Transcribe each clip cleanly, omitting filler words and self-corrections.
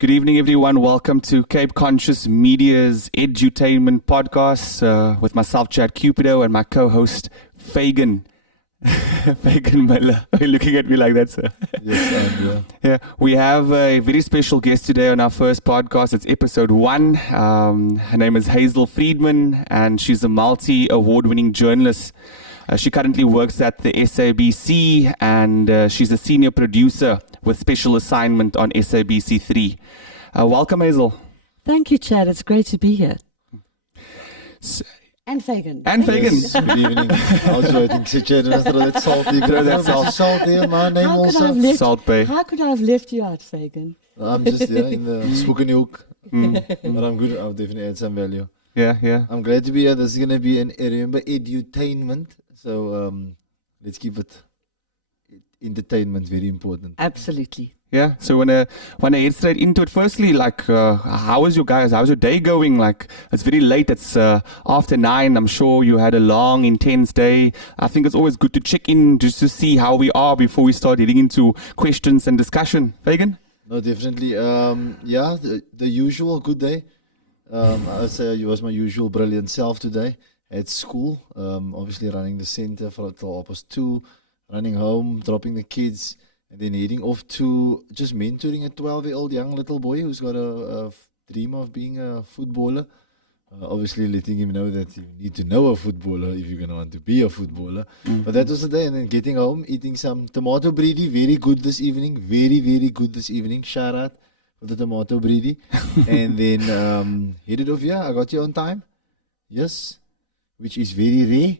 Good evening, everyone. Welcome to Cape Conscious Media's Edutainment Podcast with myself, Chad Cupido, and my co-host, Fagan. Fagan Muller. Are you looking at me like that, sir? Yes, yeah. We have a very special guest today on our first podcast. It's episode 1. Her name is Hazel Friedman, and she's a multi-award-winning journalist. She currently works at the SABC, and she's a senior producer with special assignment on SABC 3. Welcome, Hazel. Thank you, Chad. It's great to be here. And Fagan. And Fagan. Yes, good evening. I was waiting to Chad. That's salty. Throw that salt. Salt there. My name also. Salt Bay. How could I have left you out, Fagan? I'm just there in the spookeny hook. But I'm good. I'll definitely add some value. Yeah. I'm glad to be here. This is going to be remember, edutainment. So let's keep it entertainment, very important. Absolutely. Yeah. So when I head straight into it, firstly, like, how's your day going? Like, it's very late. It's after 9. I'm sure you had a long, intense day. I think it's always good to check in just to see how we are before we start heading into questions and discussion. Fagan? No, definitely. The usual good day. I would say it was my usual brilliant self today at school. Obviously running the center for until 2:30, running home, dropping the kids, and then heading off to just mentoring a 12-year-old young little boy who's got a dream of being a footballer. Obviously letting him know that you need to know a footballer if you're going to want to be a footballer. But that was the day, and then getting home, eating some tomato breedy, very good this evening, very, very good this evening. Shout out for the tomato breedy. And then headed off, I got here on time. Yes. Which is very rare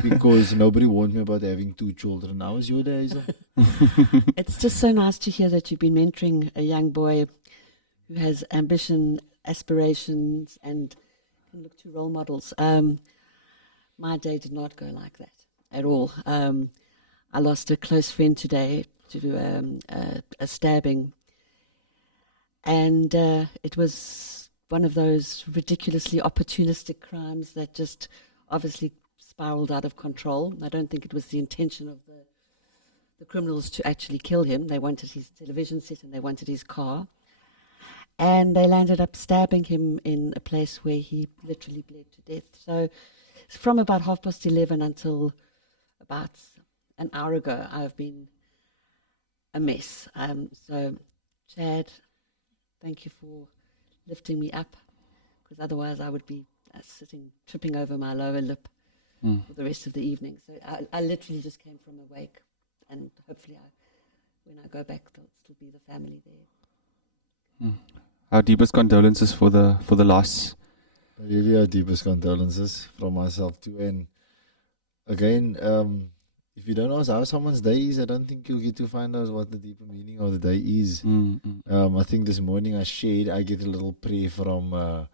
because nobody warned me about having 2 children. How was your day, Hazel? It's just so nice to hear that you've been mentoring a young boy who has ambition, aspirations, and can look to role models. My day did not go like that at all. I lost a close friend today to a stabbing, and it was one of those ridiculously opportunistic crimes that just obviously spiraled out of control. I don't think it was the intention of the criminals to actually kill him. They wanted his television set and they wanted his car. And they landed up stabbing him in a place where he literally bled to death. So from about 11:30 until about an hour ago, I've been a mess. So, Chad, thank you for lifting me up, because otherwise I would be tripping over my lower lip for the rest of the evening. So I literally just came from a wake, and hopefully when I go back, there'll still be the family there. Our deepest condolences for the loss. Really, our deepest condolences from myself too. And again, if you don't ask how someone's day is, I don't think you'll get to find out what the deeper meaning of the day is. I think this morning I get a little prayer from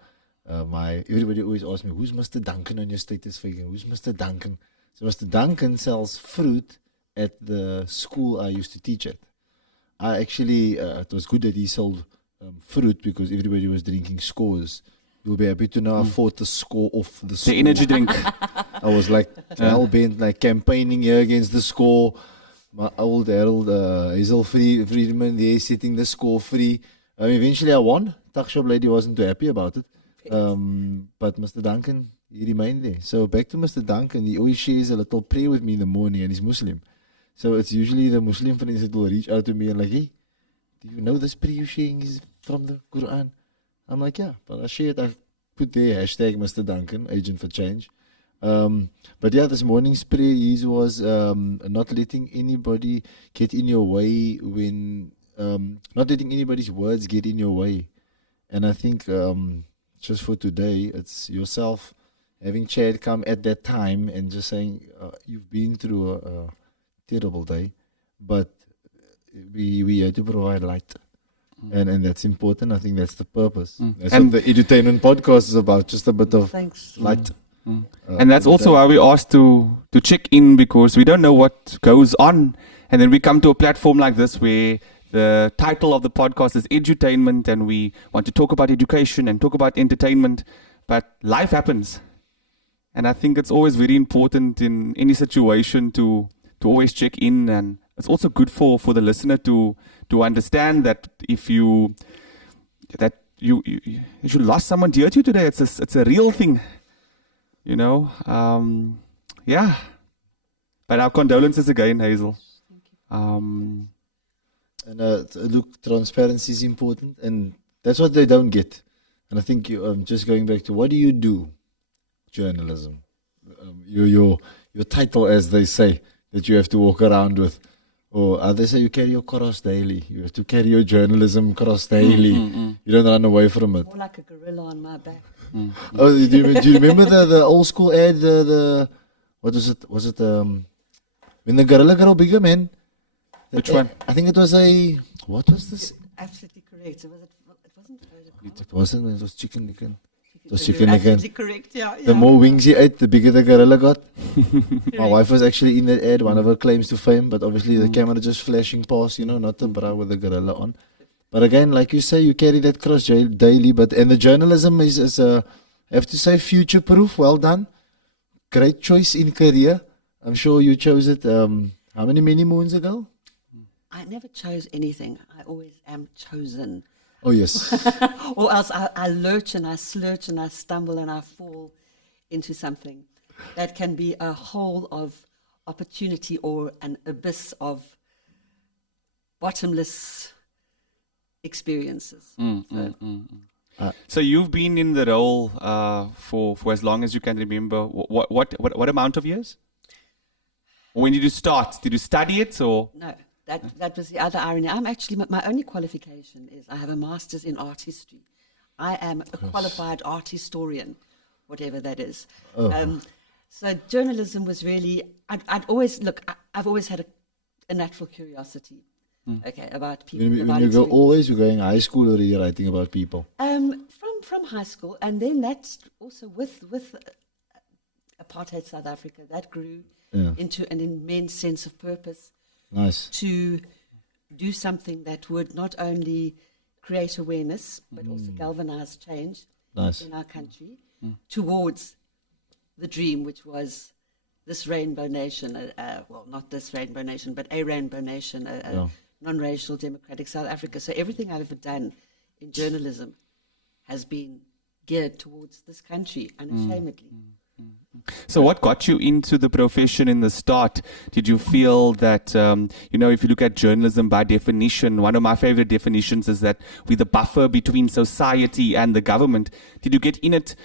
everybody always asks me, who's Mr. Duncan on your status figure? Who's Mr. Duncan? So Mr. Duncan sells fruit at the school I used to teach at. I actually, it was good that he sold fruit because everybody was drinking scores. You'll be happy to know I fought the score off the score. The energy drink. I was like hell-bent, like campaigning here against the score. My old Harold, Hazel Friedman there setting the score free. Eventually I won. Tuckshop lady wasn't too happy about it. But Mr. Duncan, he remained there. So back to Mr. Duncan, he always shares a little prayer with me in the morning, and he's Muslim. So it's usually the Muslim friends that will reach out to me and like, hey, do you know this prayer you're sharing is from the Quran? I'm like, yeah, but I shared, I put there hashtag Mr. Duncan, Agent for Change. But yeah, this morning's prayer was not letting anybody get in your way not letting anybody's words get in your way. And I think just for today, it's yourself having Chad come at that time and just saying, you've been through a terrible day, but we had to provide light. And that's important. I think that's the purpose. That's And- what the Edutainment Podcast is about, just a bit of Thanks. light. And that's also why we asked to check in, because we don't know what goes on. And then we come to a platform like this where the title of the podcast is Edutainment, and we want to talk about education and talk about entertainment, but life happens. And I think it's always very important in any situation to always check in, and it's also good for the listener to understand that if you lost someone dear to you today, it's a real thing, you know. Yeah. But our condolences again, Hazel. And look, transparency is important, and that's what they don't get. And I think just going back to what do you do? Journalism. Your title, as they say, that you have to walk around with. Or others say you carry your cross daily. You have to carry your journalism cross daily. You don't run away from it. More like a gorilla on my back. Oh, do you remember the old school ad? The what was it? Was it when the gorilla got bigger, man? Which one? I think it was what was this? Absolutely correct. It wasn't Vodacom. It wasn't. It was chicken again. It was You're chicken again. absolutely correct. Yeah. The more wings he ate, the bigger the gorilla got. My wife was actually in that ad, one of her claims to fame, but obviously the camera just flashing past, not the bra with the gorilla on. But again, like you say, you carry that cross daily. And the journalism is I have to say, future-proof. Well done. Great choice in career. I'm sure you chose it how many moons ago? I never chose anything. I always am chosen. Oh, yes. Or else I lurch and I slurch and I stumble and I fall into something. That can be a hole of opportunity or an abyss of bottomless experiences. So you've been in the role for as long as you can remember. What amount of years? When did you start? Did you study it or? No, that was the other irony. I'm actually, my only qualification is I have a master's in art history. I am a qualified art historian, whatever that is. So journalism was really, I've always had a natural curiosity, about people. When you go always, you're going high school or you're writing about people? From high school, and then that's also with apartheid South Africa, that grew into an immense sense of purpose. Nice. To do something that would not only create awareness, but also galvanize change in our country towards the dream, which was this rainbow nation, well, not this rainbow nation, but a rainbow nation, a non-racial democratic South Africa. So everything I've ever done in journalism has been geared towards this country, unashamedly. So what got you into the profession in the start? Did you feel that, if you look at journalism by definition, one of my favorite definitions is that we're the buffer between society and the government. Did you get in it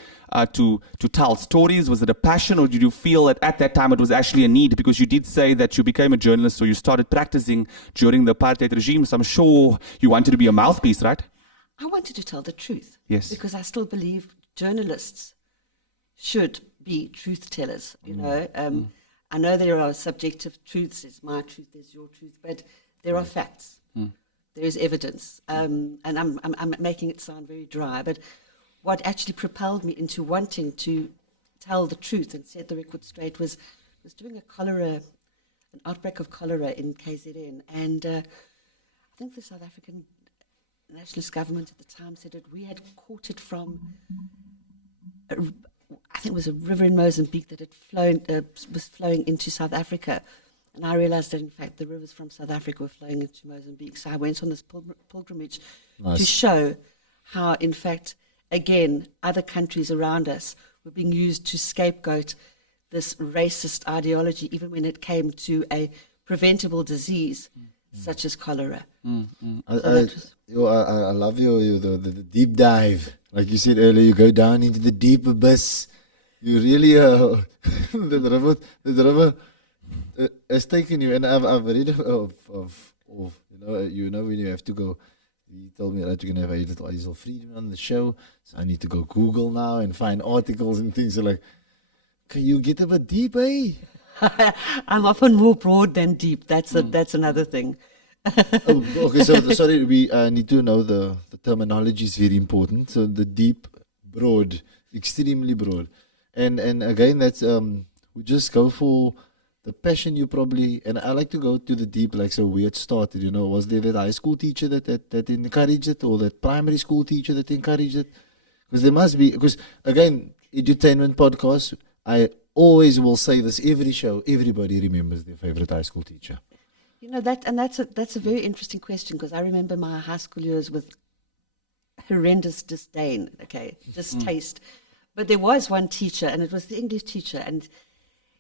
to tell stories? Was it a passion, or did you feel that at that time it was actually a need? Because you did say that you became a journalist, or you started practicing during the apartheid regime. So I'm sure you wanted to be a mouthpiece, right? I wanted to tell the truth. Yes. Because I still believe journalists should be truth tellers. I know there are subjective truths. There's my truth, there's your truth, but there are facts. There is evidence, and I'm making it sound very dry. But what actually propelled me into wanting to tell the truth and set the record straight was doing an outbreak of cholera in KZN, and I think the South African nationalist government at the time said that we had caught it from. I think it was a river in Mozambique that had was flowing into South Africa. And I realized that, in fact, the rivers from South Africa were flowing into Mozambique. So I went on this pilgrimage to show how, in fact, again, other countries around us were being used to scapegoat this racist ideology, even when it came to a preventable disease such as cholera. I love the deep dive. Like you said earlier, you go down into the deep abyss. You really the river has taken you. And I've read of when you have to go. He told me that you're gonna have Hazel Friedman on the show, so I need to go Google now and find articles and things. So like, can you get a bit deep, eh? I'm often more broad than deep. That's another thing. Oh, okay, so sorry, we need to know the terminology is very important. So the deep, broad, extremely broad, and again that's we just go for the passion you probably, and I like to go to the deep, like so where it started. You know, was there that high school teacher that encouraged it, or that primary school teacher that encouraged it? Because there must be, because again, Edutainment Podcast, I always will say this every show. Everybody remembers their favorite high school teacher. You know, that's a very interesting question, because I remember my high school years with horrendous disdain, distaste. But there was one teacher, and it was the English teacher, and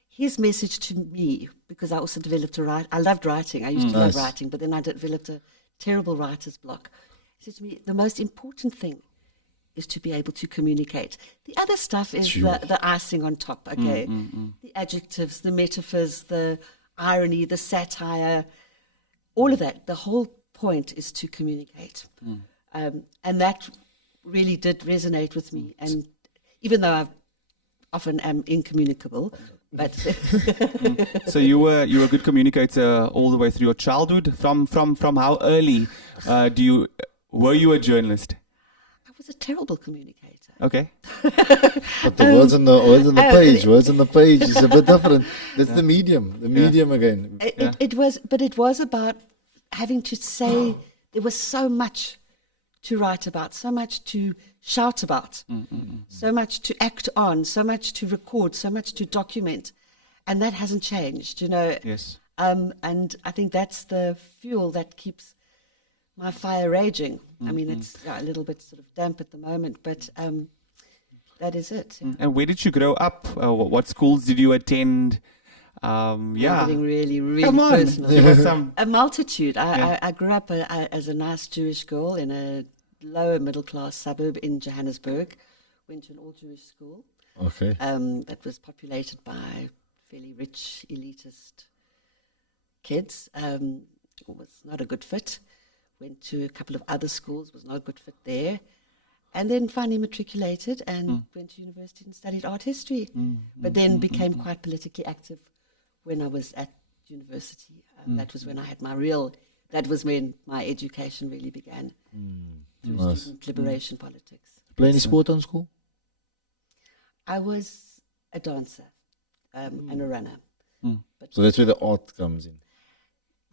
his message to me, because I also developed I loved writing. I used to love writing, but then I developed a terrible writer's block. He said to me, the most important thing is to be able to communicate. The other stuff is the icing on top, okay? The adjectives, the metaphors, the irony, the satire, all of that. The whole point is to communicate. And that really did resonate with me. And even though I often am incommunicable, but So you were a good communicator all the way through your childhood. From how early were you a journalist? I was a terrible communicator. Okay. But the words on the page is a bit different. That's the medium again. It was about having to say. There was so much to write about, so much to shout about, so much to act on, so much to record, so much to document, and that hasn't changed, you know. Yes. And I think that's the fuel that keeps my fire raging. I mean, it's a little bit sort of damp at the moment, but that is it. Yeah. And where did you grow up? What schools did you attend? Getting really, really Come on. personal. Give us some. A multitude. I grew up as a nice Jewish girl in a lower middle class suburb in Johannesburg. Went to an all Jewish school. Okay. That was populated by fairly rich, elitist kids. It was not a good fit. Went to a couple of other schools. Was not a good fit there. And then finally matriculated and went to university and studied art history. But then became quite politically active when I was at university. That was when I had that was when my education really began. Through student liberation politics. Play any sport on school? I was a dancer and a runner. So that's where the art comes in.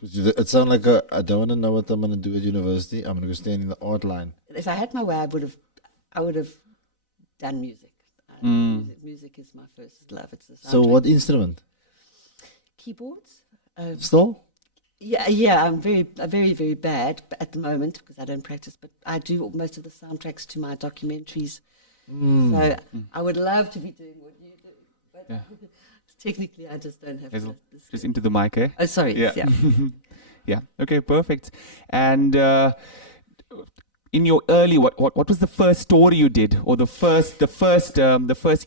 It sounds like I don't want to know what I'm going to do at university. I'm going to go stand in the art line. If I had my way, I would have done music. Music is my first love. It's the soundtrack. So what instrument? Keyboards. Still? Yeah. I'm very, very bad at the moment because I don't practice. But I do most of the soundtracks to my documentaries. So I would love to be doing what you do, but technically I just don't have. Hazel, just into the mic, eh? Oh, sorry. Yeah. Yeah. Okay. Perfect. And in your early, what was the first story you did, or the first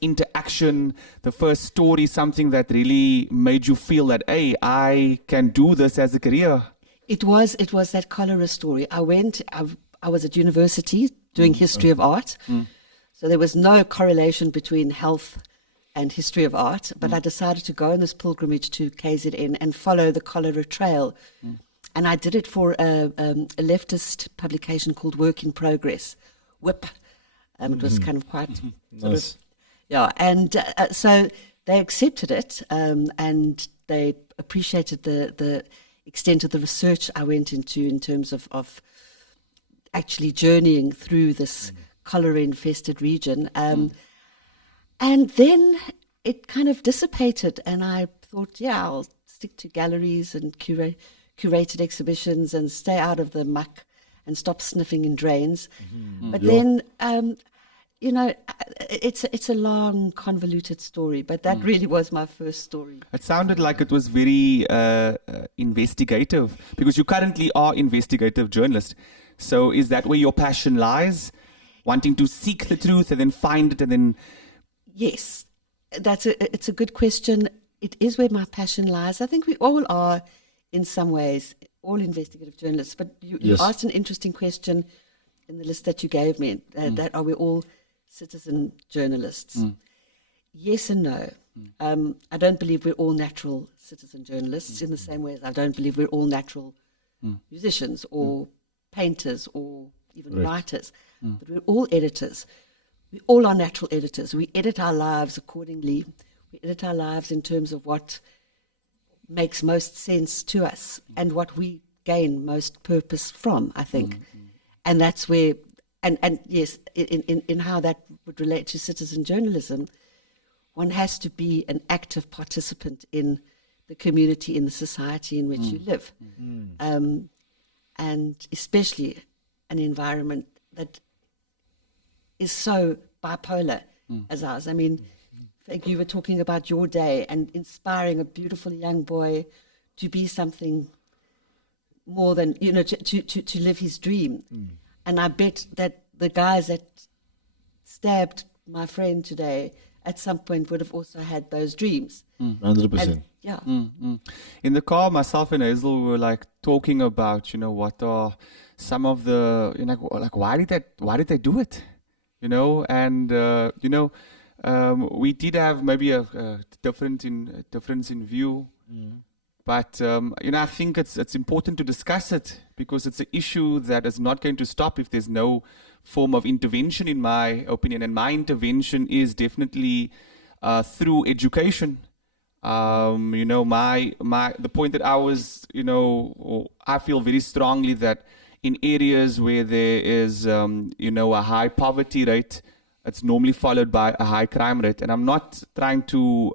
interaction, the first story, something that really made you feel that, hey, I can do this as a career? It was that cholera story. I was at university doing history of art, so there was no correlation between health and history of art. But I decided to go on this pilgrimage to KZN and follow the cholera trail. And I did it for a leftist publication called Work in Progress, WIP. It was kind of quite Nice. and so they accepted it, and they appreciated the extent of the research I went into in terms of actually journeying through this cholera-infested region. And then it kind of dissipated, and I thought, I'll stick to galleries and curated exhibitions and stay out of the muck and stop sniffing in drains. But then, it's a long, convoluted story, but that really was my first story. It sounded like it was very investigative, because you currently are investigative journalist. So is that where your passion lies? Wanting to seek the truth and then find it and then... Yes, it's a good question. It is where my passion lies. I think we all are, in some ways, all investigative journalists. But you asked an interesting question in the list that you gave me, that are we all citizen journalists? Yes and no. I don't believe we're all natural citizen journalists in the same way as I don't believe we're all natural musicians or painters or even Right. writers, but we're all editors. We all are natural editors. We edit our lives accordingly. We edit our lives in terms of what makes most sense to us and what we gain most purpose from, I think. And that's where, and yes, in how that would relate to citizen journalism, one has to be an active participant in the community, in the society in which you live. And especially an environment that is so bipolar as ours. I mean, you were talking about your day and inspiring a beautiful young boy to be something more than, to live his dream. And I bet that the guys that stabbed my friend today at some point would have also had those dreams. 100%. And, yeah. In the car, myself and Hazel were like talking about, what are some of the, like why did they do it? And we did have maybe a difference in view, but I think it's important to discuss it because it's an issue that is not going to stop if there's no form of intervention, in my opinion. And my intervention is definitely through education. The point that I was, I feel very strongly that in areas where there is, a high poverty rate, it's normally followed by a high crime rate. And I'm not trying to,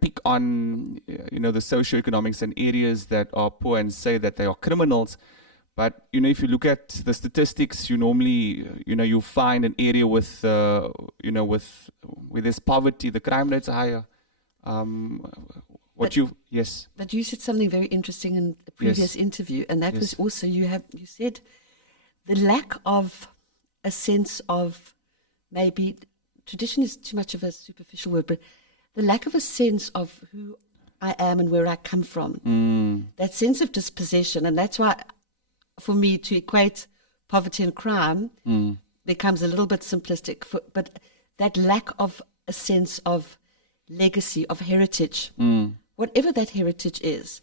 pick on, the socioeconomics and areas that are poor and say that they are criminals. But, if you look at the statistics, you normally, you find an area with, where there's poverty, the crime rates are higher. Yes. But you said something very interesting in the previous interview, and that was also you said the lack of a sense of, maybe tradition is too much of a superficial word, but the lack of a sense of who I am and where I come from. That sense of dispossession, and that's why, for me, to equate poverty and crime becomes a little bit simplistic. But that lack of a sense of legacy, of heritage, whatever that heritage is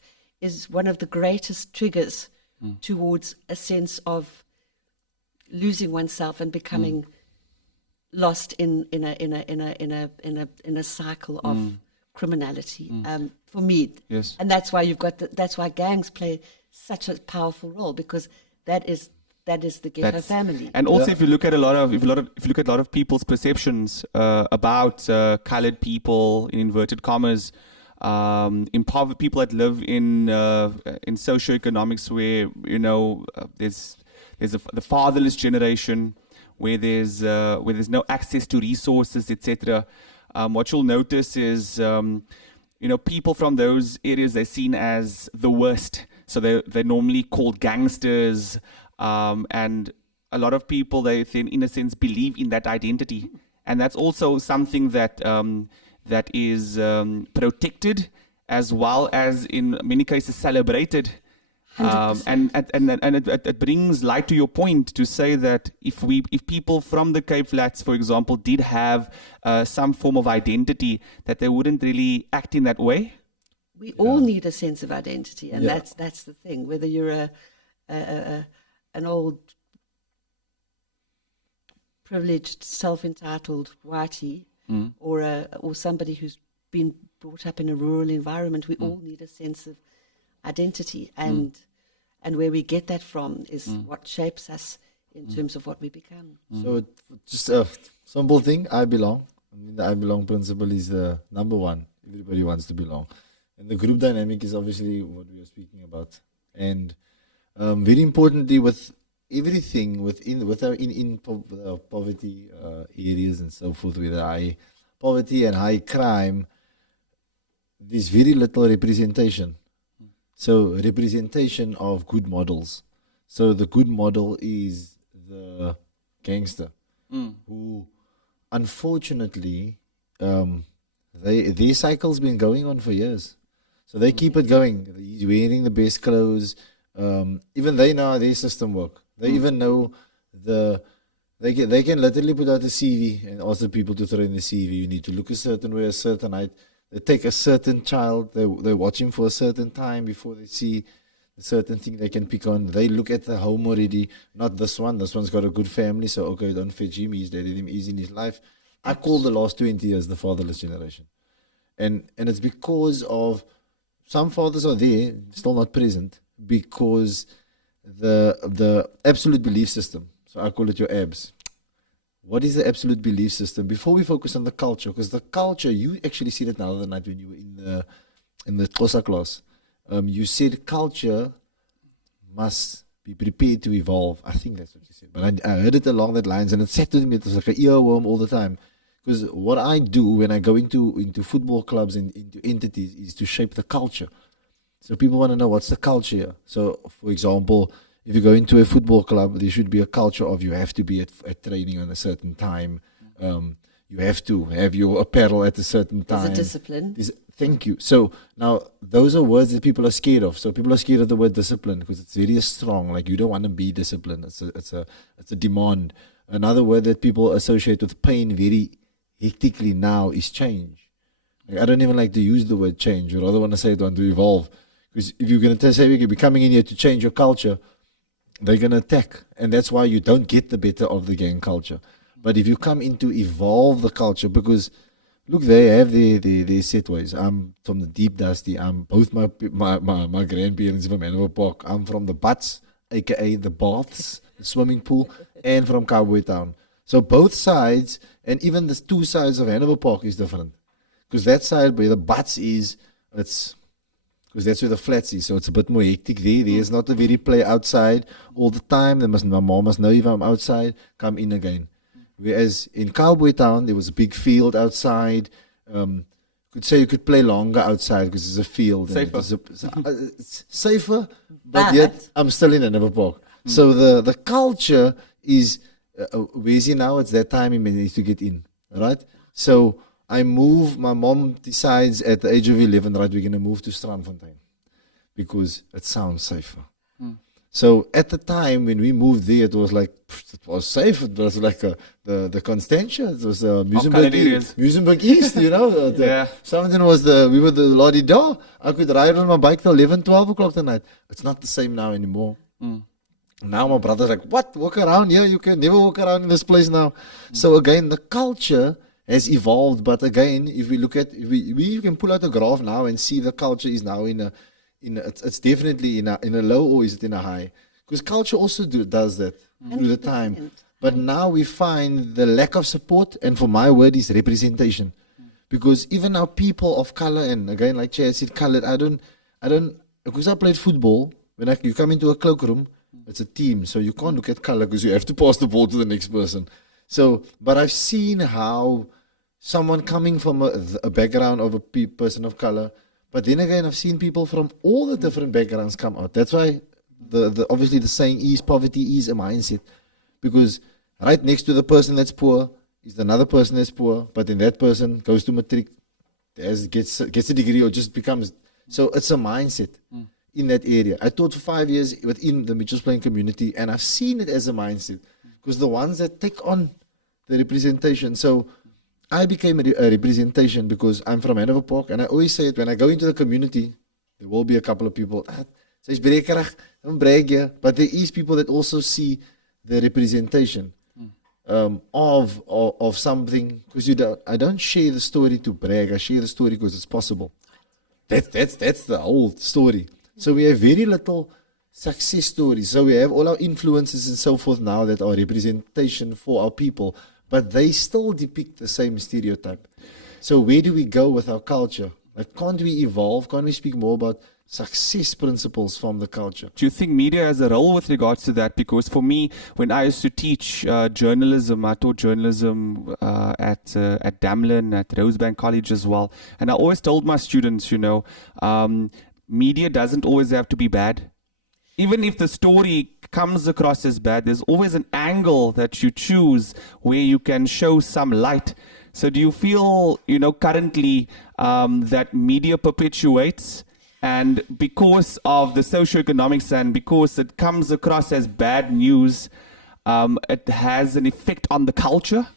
one of the greatest triggers towards a sense of losing oneself and becoming lost in a cycle of criminality. For me, and that's why that's why gangs play such a powerful role, because that is the ghetto family. And also, if you look at a lot of people's perceptions about colored people, in inverted commas, impoverished people that live in socioeconomics where there's the fatherless generation, where there's no access to resources, etc. What you'll notice is people from those areas, they're seen as the worst. So they're normally called gangsters, and a lot of people, they in a sense believe in that identity, and that's also something that is protected, as well as in many cases celebrated. And it brings light to your point to say that if people from the Cape Flats, for example, did have some form of identity, that they wouldn't really act in that way. We all need a sense of identity, and that's the thing. Whether you're an old, privileged, self-entitled whitey, or somebody who's been brought up in a rural environment, we all need a sense of identity, and where we get that from is what shapes us in terms of what we become. So just a simple thing, I belong. I mean, the I belong principle is the number one. Everybody wants to belong. And the group dynamic is obviously what we are speaking about. And very importantly, with everything within poverty areas and so forth, with high poverty and high crime, there's very little representation. So representation of good models. So the good model is the gangster, who unfortunately their cycle's been going on for years. So they keep it going. He's wearing the best clothes. Even they know how their system work. They even know they can literally put out a CV and ask the people to throw in the CV. You need to look a certain way, a certain height. They take a certain child. They watch him for a certain time before they see a certain thing they can pick on. They look at the home already, not this one. This one's got a good family, so okay, don't fetch him. He's letting him easy in his life. I call the last 20 years the fatherless generation. And it's because of some fathers are there, still not present, because the absolute belief system. So I call it your abs. What is the absolute belief system? Before we focus on the culture, because the culture, you actually see that the other night when you were in the Xhosa class. You said culture must be prepared to evolve. I think that's what you said. But I heard it along that lines, and it sat with me. It was like an earworm all the time. Because what I do when I go into football clubs and into entities is to shape the culture. So people want to know what's the culture here. So, for example, if you go into a football club, there should be a culture of you have to be at training on a certain time. You have to have your apparel at a certain time. There's a discipline. Thank you. So now those are words that people are scared of. So people are scared of the word discipline because it's very strong. Like you don't want to be disciplined. It's a demand. Another word that people associate with pain very hectically now is change. Like, I don't even like to use the word change. I rather want to say it to evolve. Because if you're going to say we're coming in here to change your culture, they're going to attack. And that's why you don't get the better of the gang culture. But if you come in to evolve the culture, because look, they have their set ways. I'm from the deep dusty. I'm both my grandparents from Hanover Park. I'm from the Butts, aka the baths, the swimming pool, and from Cowboy Town. So both sides, and even the two sides of Hanover Park is different. Because that side where the Butts is, because that's where the flats is, so it's a bit more hectic there. There's not a very play outside all the time. My mom must know if I'm outside, come in again. Whereas in Cowboy Town, there was a big field outside. Could say you could play longer outside because it's a field. Safer. It's safer, but yet I'm still in Hanover Park. So the culture is, where is he now? It's that time he needs to get in, right? So I move, my mom decides at the age of 11, right, we're going to move to Strandfontein because it sounds safer. So at the time when we moved there, it was like, it was safe. It was like the Constantia. It was Muizenberg East, you know. Something was we were the la-di-da. I could ride on my bike till 11, 12 o'clock at night. It's not the same now anymore. Now my brother's like, what? Walk around here? You can never walk around in this place now. So again, the culture has evolved. But again, if we look at, we can pull out a graph now and see the culture is now it's definitely in a low, or is it in a high? Because culture also does that through the time. But now we find the lack of support, and for my word is representation. Because even our people of color, and again, like Chad said, colored, I don't, because I played football, when you come into a cloakroom, it's a team, so you can't look at color because you have to pass the ball to the next person. So, but I've seen how someone coming from a background of a person of color, but then again, I've seen people from all the different backgrounds come out. That's why obviously the saying is poverty is a mindset. Because right next to the person that's poor is another person that's poor, but then that person goes to matric, gets a degree, or just becomes. So it's a mindset in that area. I taught for 5 years within the Mitchells Plain community, and I've seen it as a mindset. Because the ones that take on the representation. So I became a representation because I'm from Hanover Park, and I always say it when I go into the community, there will be a couple of people, says brekerig, don't brag here, but there is people that also see the representation of something, because I don't share the story to brag, I share the story because it's possible. That's the whole story. So we have very little success stories. So we have all our influences and so forth now that are representation for our people, but they still depict the same stereotype. So where do we go with our culture? Like, can't we evolve? Can't we speak more about success principles from the culture? Do you think media has a role with regards to that? Because for me, when I used to teach journalism, I taught journalism at Damlin, at Rosebank College as well. And I always told my students, media doesn't always have to be bad. Even if the story comes across as bad, there's always an angle that you choose where you can show some light. So do you feel, currently that media perpetuates, and because of the socioeconomics and because it comes across as bad news, it has an effect on the culture?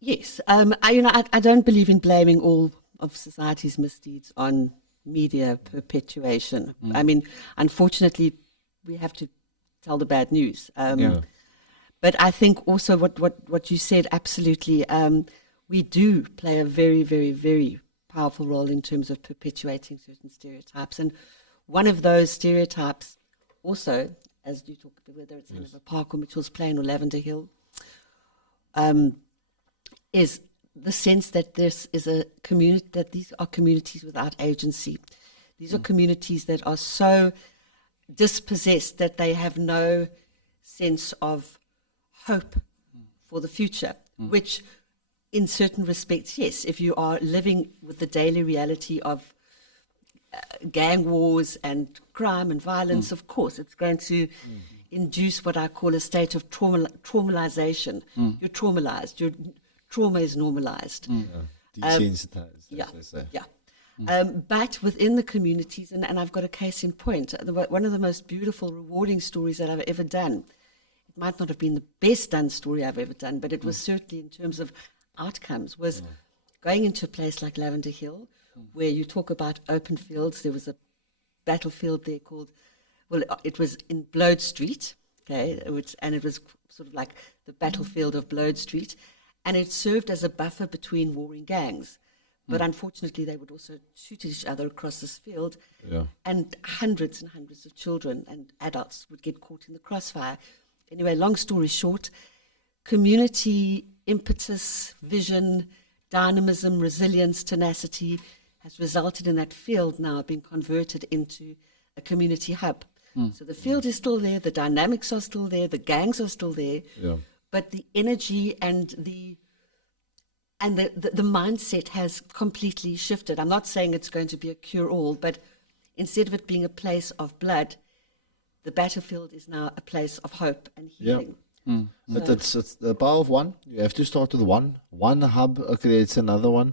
Yes. I don't believe in blaming all of society's misdeeds on media perpetuation. I mean, unfortunately, we have to tell the bad news. But I think also what you said, absolutely, we do play a very, very, very powerful role in terms of perpetuating certain stereotypes. And one of those stereotypes also, as you talk about, whether it's Hanover Park or Mitchell's Plain or Lavender Hill, is the sense that this is a community, that these are communities without agency. These are communities that are so dispossessed that they have no sense of hope for the future, which in certain respects, yes, if you are living with the daily reality of gang wars and crime and violence, of course, it's going to induce what I call a state of traumatization. You're traumatized. Your trauma is normalized. Desensitized. But within the communities, and I've got a case in point, one of the most beautiful, rewarding stories that I've ever done. It might not have been the best done story I've ever done, but it was certainly in terms of outcomes, was going into a place like Lavender Hill, where you talk about open fields. There was a battlefield there called, well, it was in Bload Street, okay, and it was sort of like the battlefield of Bload Street, and it served as a buffer between warring gangs. But unfortunately, they would also shoot each other across this field, and hundreds of children and adults would get caught in the crossfire. Anyway, long story short, community impetus, vision, dynamism, resilience, tenacity has resulted in that field now being converted into a community hub. So the field is still there, the dynamics are still there, the gangs are still there, but the energy and the mindset has completely shifted. I'm not saying it's going to be a cure-all, but instead of it being a place of blood, the battlefield is now a place of hope and healing. But it's the power of one. You have to start with one. One hub creates another one.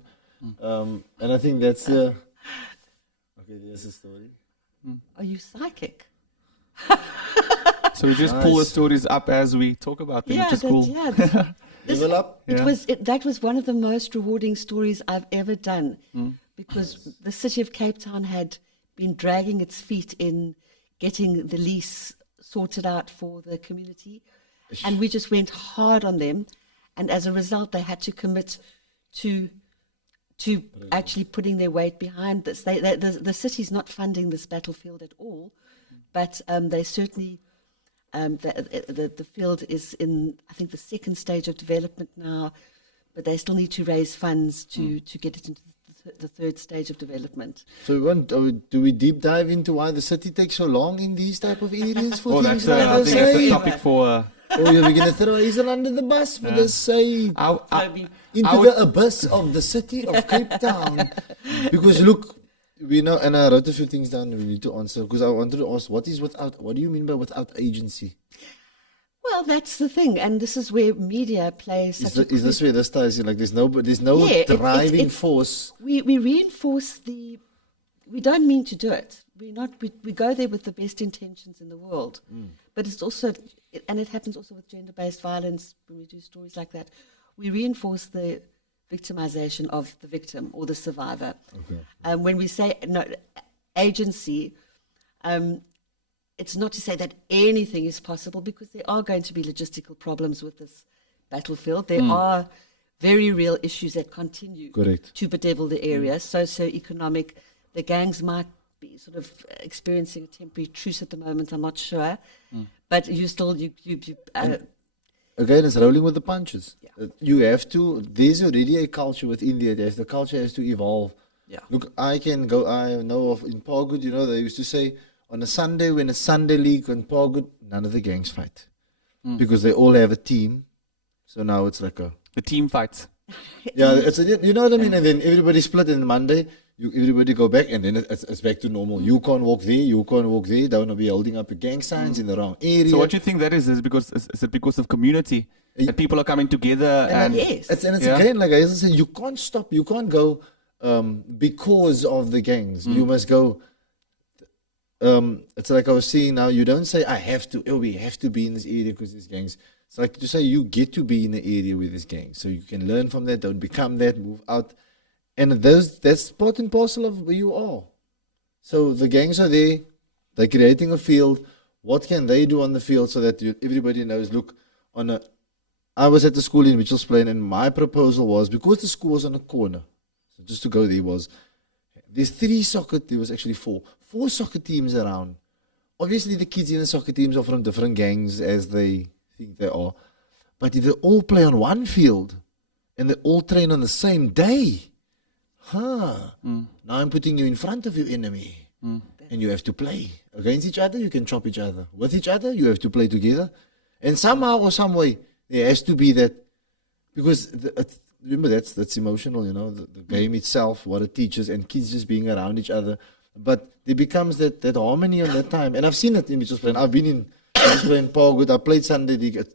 And I think that's the... Okay, there's the story. Are you psychic? So we just pull the stories up as we talk about them, which is cool. Level up. That was one of the most rewarding stories I've ever done, because the city of Cape Town had been dragging its feet in getting the lease sorted out for the community, and we just went hard on them, and as a result they had to commit to actually putting their weight behind this. The city's not funding this battlefield at all, but they certainly... the field is in, I think, the second stage of development now, but they still need to raise funds to get it into the third stage of development. So do we deep dive into why the city takes so long in these type of areas? For I think that's a topic for... We're going to throw Hazel under the bus for this into would- the abyss of the city of Cape Town. Because look, we know, and I wrote a few things down we need to answer, because I wanted to ask, what do you mean by without agency? Well, that's the thing, and this is where media plays such Is this where this ties in? Like there's no driving force. We reinforce we don't mean to do it. We go there with the best intentions in the world, but it's also, and it happens also with gender-based violence when we do stories like that. We reinforce the victimization of the victim or the survivor. Okay. When we say agency, it's not to say that anything is possible, because there are going to be logistical problems with this battlefield. There are very real issues that continue to bedevil the area, socio-economic. The gangs might be sort of experiencing a temporary truce at the moment, I'm not sure. But you still... Again, it's rolling with the punches. Yeah. You have to... There's already a culture within there. The culture has to evolve. Yeah. Look, I know of in Pargood, they used to say, on a Sunday, when a Sunday league on Pargood, none of the gangs fight. Because they all have a team. So now it's like the team fights. Yeah, you know what I mean? And then everybody split, and Monday, everybody go back, and then it's back to normal. You can't walk there, don't want to be holding up your gang signs in the wrong area. So what do you think that is? Is it because of community? That people are coming together? Yes. It's again, like I said, you can't stop, you can't go because of the gangs. You must go... it's like I was saying now, you don't say, we have to be in this area because there's gangs. It's like to say you get to be in the area with this gang. So you can learn from that, don't become that, move out. And that's part and parcel of where you are. So the gangs are there. They're creating a field. What can they do on the field so that everybody knows, look, I was at the school in Mitchell's Plain, and my proposal was, because the school was on a corner, so just to go there there's there was actually four soccer teams around. Obviously the kids in the soccer teams are from different gangs as they think they are. But if they all play on one field and they all train on the same day, now I'm putting you in front of your enemy. And you have to play against each other. You can chop each other. With each other, you have to play together. And somehow or some way, there has to be that, because remember that's emotional, the game itself, what it teaches, and kids just being around each other. But there becomes that harmony on that time. And I've seen it in Mitchell's Plain. I've been in Mitchell's Plain, Parkwood. I played Sunday League.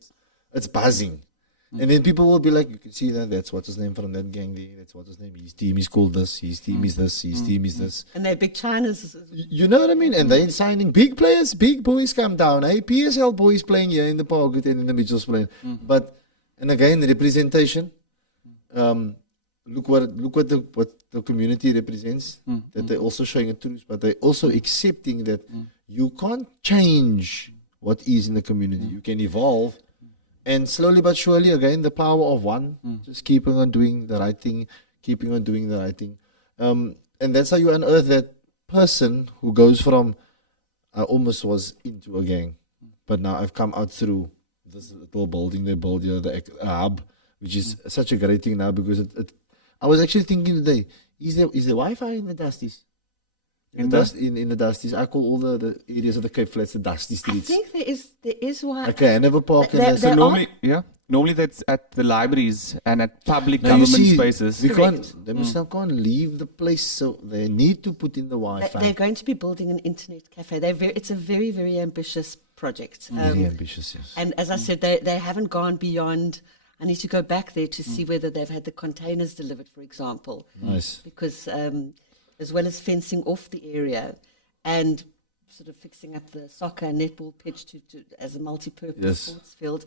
It's buzzing. And then people will be like, you can see that's what's his name from that gang there. That's what's his name. His team is called this. His team is this. His team is this. And they're big Chinas. You know what I mean? And they're signing big players. Big boys come down. PSL boys playing here in the Parkwood and in the Mitchell's Plain. But, and again, the representation. Look what the community represents. That they're also showing a truth, but they're also accepting that you can't change what is in the community. You can evolve. And slowly but surely, again, the power of one, just keeping on doing the right thing, And that's how you unearth that person who goes from, I almost was into a gang, but now I've come out through this little building they build here, the hub, which is such a great thing now, because I was actually thinking today, is there Wi-Fi in the Dusties? In the Dusties, I call all the areas of the Cape Flats the Dusty Streets. I think there is one. Okay, I never park in there. So normally that's at the libraries and at public government spaces. They can't leave the place, so they need to put in the Wi-Fi. They're going to be building an internet cafe. It's a very, very ambitious project. Very ambitious, yes. And as I said, they haven't gone beyond. I need to go back there to see whether they've had the containers delivered, for example. Nice. Because as well as fencing off the area and sort of fixing up the soccer and netball pitch as a multi-purpose sports field,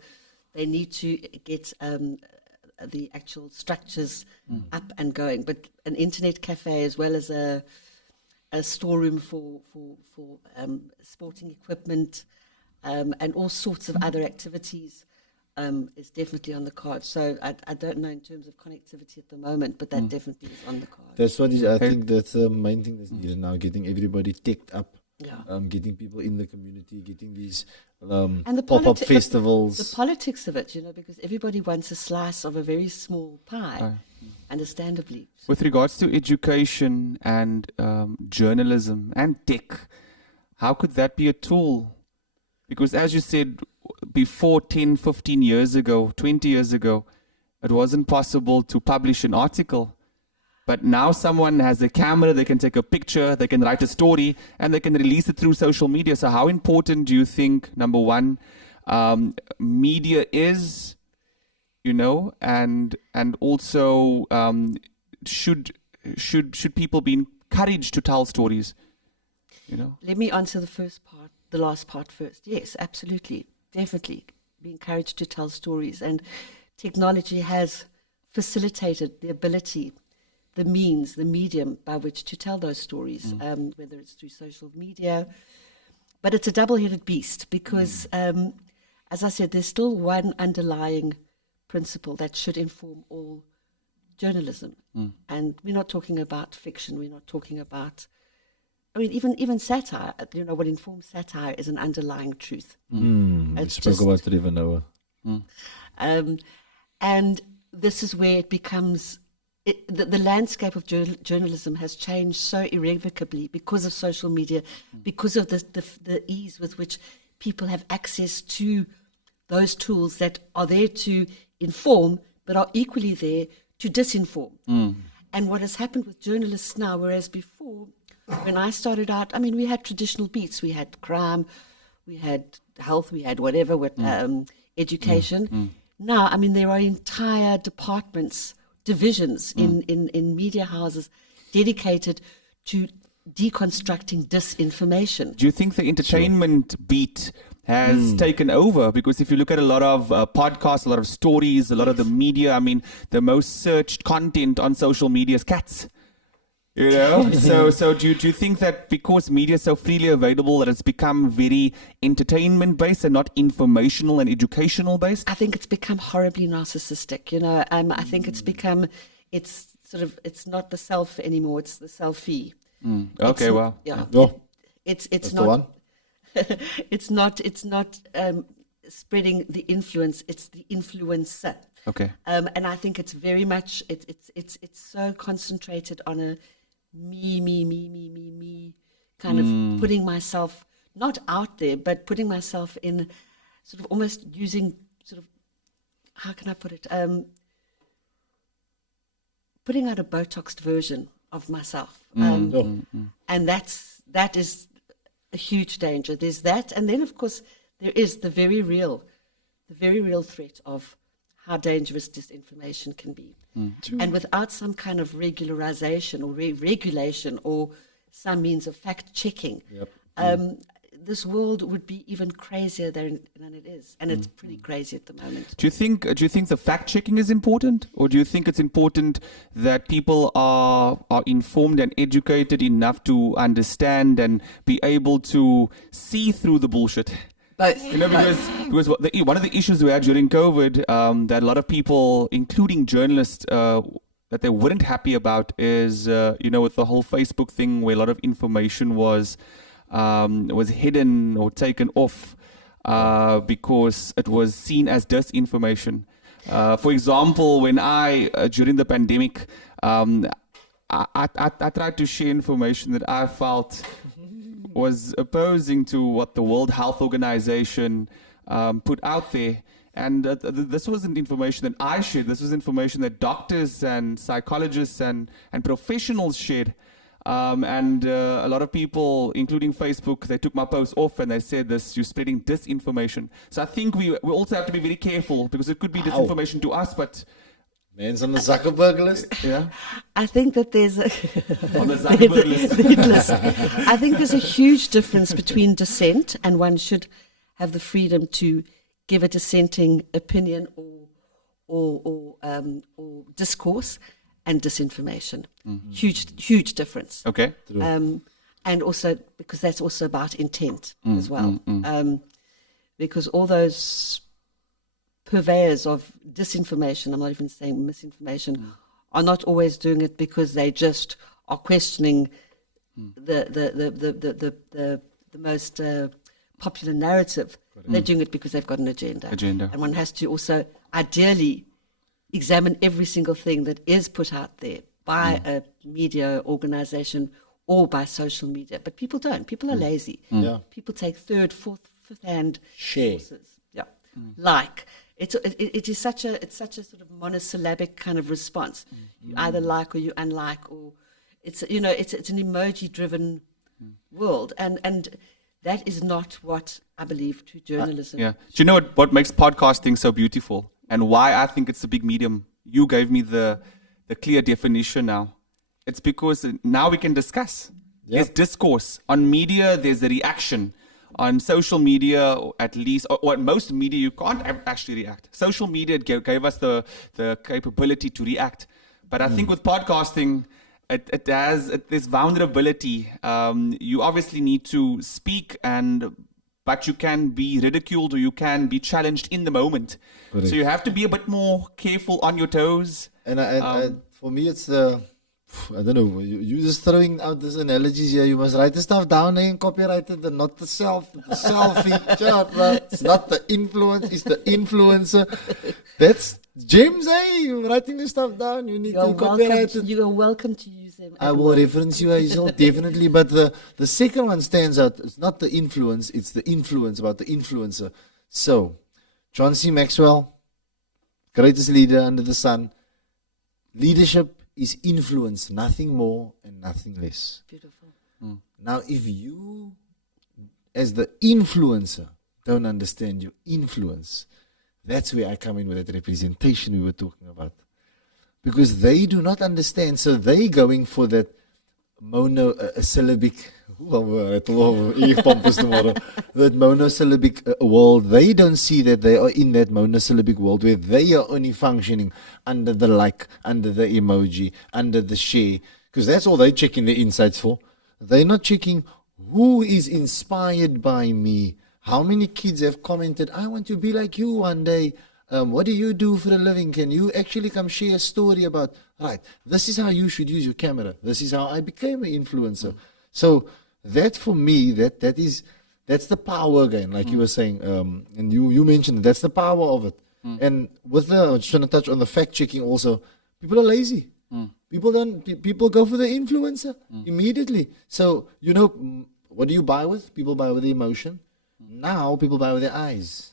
they need to get the actual structures up and going. But an internet cafe, as well as a storeroom for sporting equipment and all sorts of other activities, is definitely on the card. So I don't know in terms of connectivity at the moment, but that definitely is on the card. That's what I think that's the main thing that's needed now, getting everybody ticked up, getting people in the community, getting these and the pop-up festivals. The politics of it, because everybody wants a slice of a very small pie, understandably. With regards to education and journalism and tech, how could that be a tool? Because as you said, before 10, 15 years ago, 20 years ago, it wasn't possible to publish an article. But now someone has a camera, they can take a picture, they can write a story, and they can release it through social media. So how important do you think, number one, media is, and also should people be encouraged to tell stories? Let me answer the last part first. Yes, absolutely. Definitely be encouraged to tell stories, and technology has facilitated the ability, the means, the medium by which to tell those stories, whether it's through social media. But it's a double-headed beast because, as I said, there's still one underlying principle that should inform all journalism. And we're not talking about fiction, we're not talking about even satire, what informs satire is an underlying truth. We spoke about it even Noah. And this is where it becomes, the landscape of journalism has changed so irrevocably because of social media, because of the ease with which people have access to those tools that are there to inform, but are equally there to disinform. And what has happened with journalists now, whereas before, when I started out, we had traditional beats. We had crime, we had health, we had whatever, with education. Now, there are entire departments, divisions in media houses dedicated to deconstructing disinformation. Do you think the entertainment beat has taken over? Because if you look at a lot of podcasts, a lot of stories, a lot of the media, the most searched content on social media is cats. You know, so do you think that because media is so freely available that it's become very entertainment based and not informational and educational based? I think it's become horribly narcissistic. You know, I think it's not the self anymore; it's the selfie. Okay, wow. Yeah, No. it's That's not. the one. it's not spreading the influence. It's the influencer. Okay. And I think it's very much it's so concentrated on a me kind of putting myself not out there, but putting myself in sort of almost using sort of, how can I put it? Putting out a Botoxed version of myself. And that is a huge danger. There's that, and then of course there is the very real threat of how dangerous disinformation can be. And without some kind of regularization or regulation or some means of fact checking, this world would be even crazier than it is, and it's pretty crazy at the moment. Do you think the fact checking is important, or do you think it's important that people are informed and educated enough to understand and be able to see through the bullshit? Both. You know, because one of the issues we had during COVID, that a lot of people, including journalists, that they weren't happy about is, with the whole Facebook thing where a lot of information was hidden or taken off because it was seen as disinformation. For example, when during the pandemic, I tried to share information that I felt was opposing to what the World Health Organization put out there. And this wasn't information that I shared. This was information that doctors and psychologists and professionals shared. And a lot of people, including Facebook, they took my post off and they said you're spreading disinformation. So I think we also have to be very careful because it could be disinformation to us, but... Man's on the Zuckerberg list. Yeah. I think that there's On the Zuckerberg list. I think there's a huge difference between dissent, and one should have the freedom to give a dissenting opinion or discourse, and disinformation. Huge difference. Okay. And also because that's also about intent as well. Because all those purveyors of disinformation, I'm not even saying misinformation, are not always doing it because they just are questioning the most popular narrative. They're doing it because they've got an agenda. And one has to also ideally examine every single thing that is put out there by a media organization or by social media. But people don't. People are lazy. People take third, fourth, fifth-hand sources. Yeah. It is such a sort of monosyllabic kind of response. You either like or you unlike, or it's an emoji-driven world, and that is not what I believe true journalism. Do you know what makes podcasting so beautiful, and why I think it's a big medium? You gave me the clear definition now. It's because now we can discuss. There's discourse on media. There's a reaction. On social media, at least, or most media, you can't actually react. Social media gave us the capability to react. But I think with podcasting, it has this vulnerability. You obviously need to speak, but you can be ridiculed or you can be challenged in the moment. Correct. So you have to be a bit more careful on your toes. And for me, it's I don't know, you just throwing out these analogies here. You must write the stuff down and copyright it, and not the selfie chart, right? It's not the influence, it's the influencer. That's James, You're writing the stuff down. You need to copyright it. You are welcome to use them. I will reference you, Hazel, definitely. But the second one stands out. It's not the influence, it's the influence about the influencer. So, John C. Maxwell, greatest leader under the sun. Leadership is influence, nothing more and nothing less. Beautiful. Now, if you, as the influencer, don't understand your influence, that's where I come in with that representation we were talking about. Because they do not understand, so they going for that monosyllabic, that monosyllabic world. They don't see that they are in that monosyllabic world where they are only functioning under the like, under the emoji, under the share. Because that's all they're checking their insights for. They're not checking who is inspired by me. How many kids have commented, I want to be like you one day. What do you do for a living? Can you actually come share a story about, right, this is how you should use your camera. This is how I became an influencer. So that for me, that's the power again, like you were saying. And you mentioned that's the power of it. And with I just want to touch on the fact checking also, people are lazy. People go for the influencer immediately. So, what do you buy with? People buy with the emotion. Now people buy with their eyes.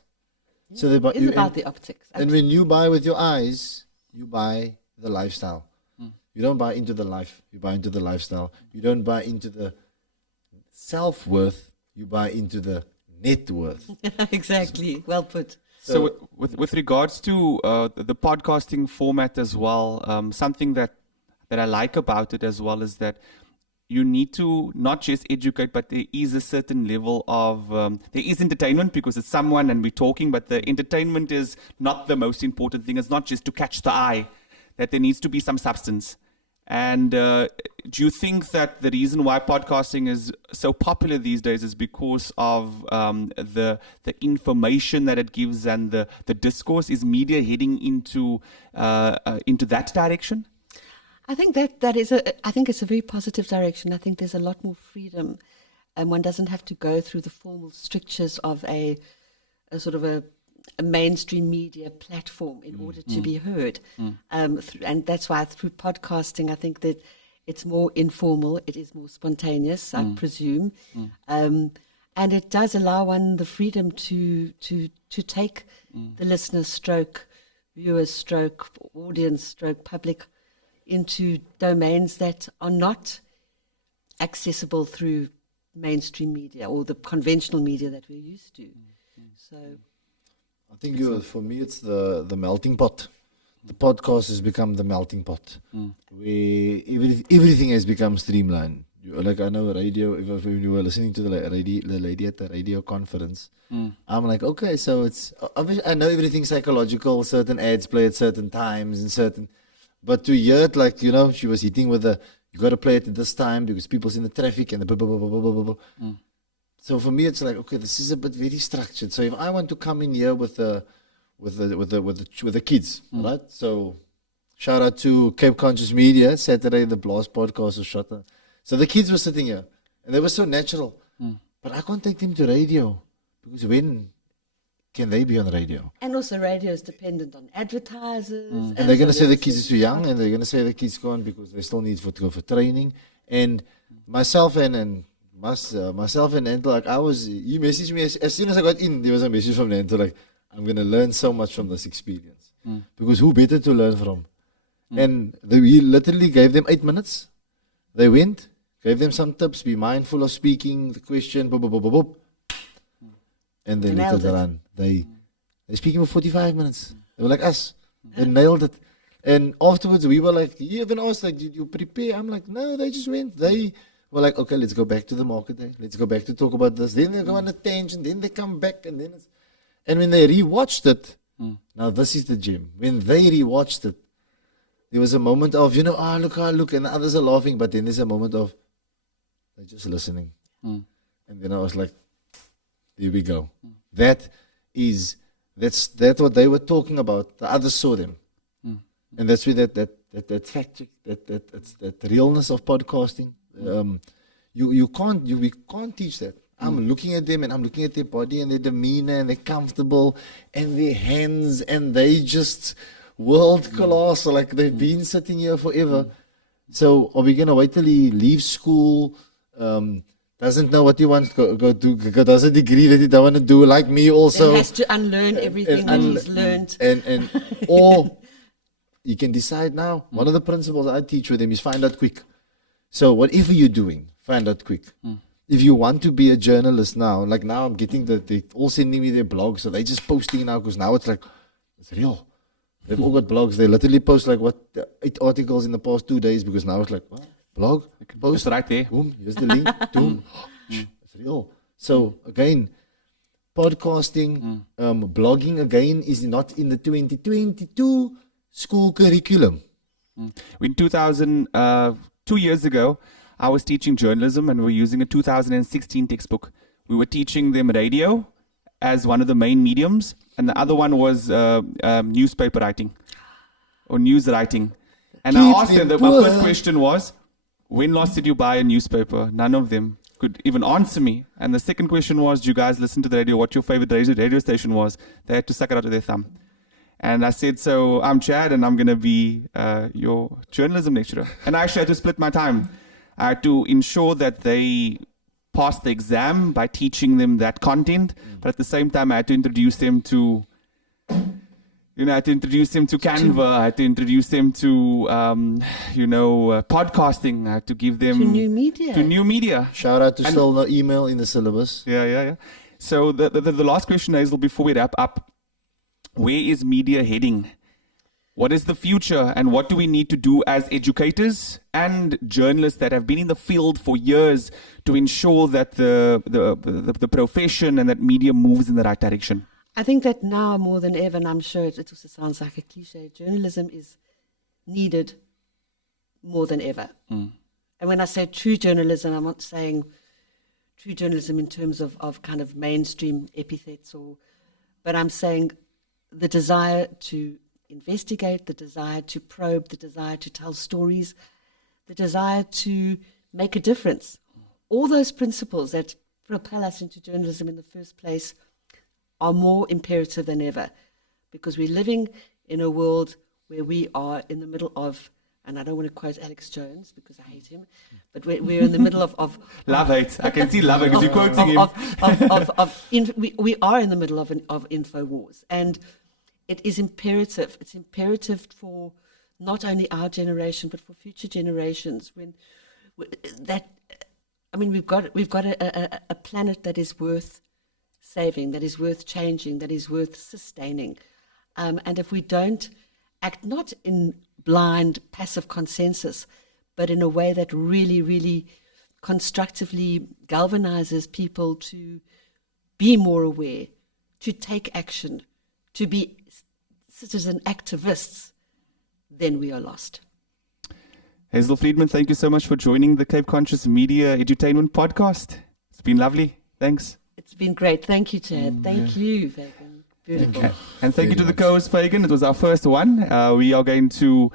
Yeah, So they buy, it's about the optics. And when you buy with your eyes, you buy the lifestyle. You don't buy into the life, you buy into the lifestyle. You don't buy into the self-worth, you buy into the net worth. Exactly, well put. So with regards to the podcasting format as well, something that I like about it as well is that you need to not just educate, but there is a certain level of, there is entertainment because it's someone and we're talking, but the entertainment is not the most important thing. It's not just to catch the eye, that there needs to be some substance. And do you think that the reason why podcasting is so popular these days is because of the information that it gives and the discourse? Is media heading into that direction? I think I think it's a very positive direction. I think there's a lot more freedom, and one doesn't have to go through the formal strictures of a sort of a mainstream media platform in order to be heard. And that's why through podcasting, I think that it's more informal, it is more spontaneous, I presume. And it does allow one the freedom to take the listener stroke, viewer stroke, audience stroke, public into domains that are not accessible through mainstream media or the conventional media that we're used to. So I think for me, it's the melting pot. The podcast has become the melting pot, where everything has become streamlined. Like I know radio, if you were listening to the lady at the radio conference, I'm like, okay, so it's obviously, I know everything's psychological, certain ads play at certain times and but to hear it, like, she was hitting with you got to play it at this time because people's in the traffic and the blah, blah, blah, blah, blah, blah. So for me, it's like, okay, this is a bit very structured. So if I want to come in here with the kids, right? So shout out to Cape Conscious Media. Saturday, the Blast podcast was shot. So the kids were sitting here, and they were so natural. But I can't take them to radio because when can they be on radio? and also radio is dependent on advertisers. And they're going to say the kids is too young, and they're going to say the kids go on because they still need to go for training. And myself and Nantal, like he messaged me as soon as I got in, there was a message from Nantal, like, I'm going to learn so much from this experience. Because who better to learn from? And we literally gave them 8 minutes. They went, gave them some tips, be mindful of speaking, the question, boop, boop, boop, boop, boop. And they let it run. They're speaking for 45 minutes. They were like us. They nailed it. And afterwards, we were like, you even asked, like, did you prepare? I'm like, no, they just went. They were like, okay, let's go back to the market day. Let's go back to talk about this. Then they go on a tangent. Then they come back. And when they rewatched it, now this is the gem. When they rewatched it, there was a moment of, look, and the others are laughing. But then there's a moment of, they're just listening. And then I was like, there we go. That's what they were talking about. The others saw them. And that's where that fact check, that realness of podcasting. We can't teach that. I'm looking at them and I'm looking at their body and their demeanor and they're comfortable and their hands and they just world class. Like they've been sitting here forever. So are we gonna wait till he leaves school? Doesn't know what he wants to go do, does a degree that he don't want to do, like me also. He has to unlearn everything that he's learned. Or you can decide now. One of the principles I teach with him is find out quick. So whatever you're doing, find out quick. If you want to be a journalist now, like now I'm getting they all sending me their blogs, so they're just posting now because now it's like, it's real. They've all got blogs. They literally post like 8 articles in the past 2 days because now it's like, what? Blog? Post? It's right there. Boom, here's the link. Boom. It's real. So again, podcasting, blogging again is not in the 2022 school curriculum. In 2000, 2 years ago, I was teaching journalism and we were using a 2016 textbook. We were teaching them radio as one of the main mediums, and the other one was newspaper writing or news writing. And I asked them, my first question was, when last did you buy a newspaper? None of them could even answer me. And the second question was, do you guys listen to the radio? What your favorite radio station was? They had to suck it out of their thumb. And I said, so I'm Chad and I'm going to be your journalism lecturer. And I actually had to split my time. I had to ensure that they passed the exam by teaching them that content. But at the same time, I had to introduce them to, I had to introduce them to Canva. I had to introduce them to, podcasting. I had to give them To new media. Shout out to still no email in the syllabus. Yeah. So the last question, Hazel, before we wrap up, where is media heading? What is the future, and what do we need to do as educators and journalists that have been in the field for years to ensure that the profession and that media moves in the right direction? I think that now more than ever, and I'm sure it also sounds like a cliche, journalism is needed more than ever. And when I say true journalism, I'm not saying true journalism in terms of kind of mainstream epithets, but I'm saying the desire to investigate, the desire to probe, the desire to tell stories, the desire to make a difference. All those principles that propel us into journalism in the first place are more imperative than ever, because we're living in a world where we are in the middle of, and I don't want to quote Alex Jones because I hate him, but we're in the middle of love-hate. I can see love-hate because you're quoting him. We are in the middle of info wars, and it is imperative. It's imperative for not only our generation but for future generations. We've got a planet that is worth saving, that is worth changing, that is worth sustaining. And if we don't act not in blind, passive consensus, but in a way that really, really constructively galvanizes people to be more aware, to take action, to be citizen activists, then we are lost. Hazel Friedman, thank you so much for joining the Cape Conscious Media Edutainment Podcast. It's been lovely. Thanks. It's been great. Thank you, Chad. Thank you, Fagan. Beautiful. And thank you to the co-host, Fagan. It was our first one. We are going to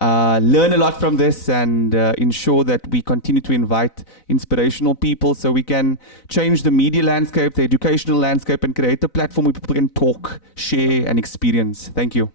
learn a lot from this and ensure that we continue to invite inspirational people so we can change the media landscape, the educational landscape, and create a platform where people can talk, share, and experience. Thank you.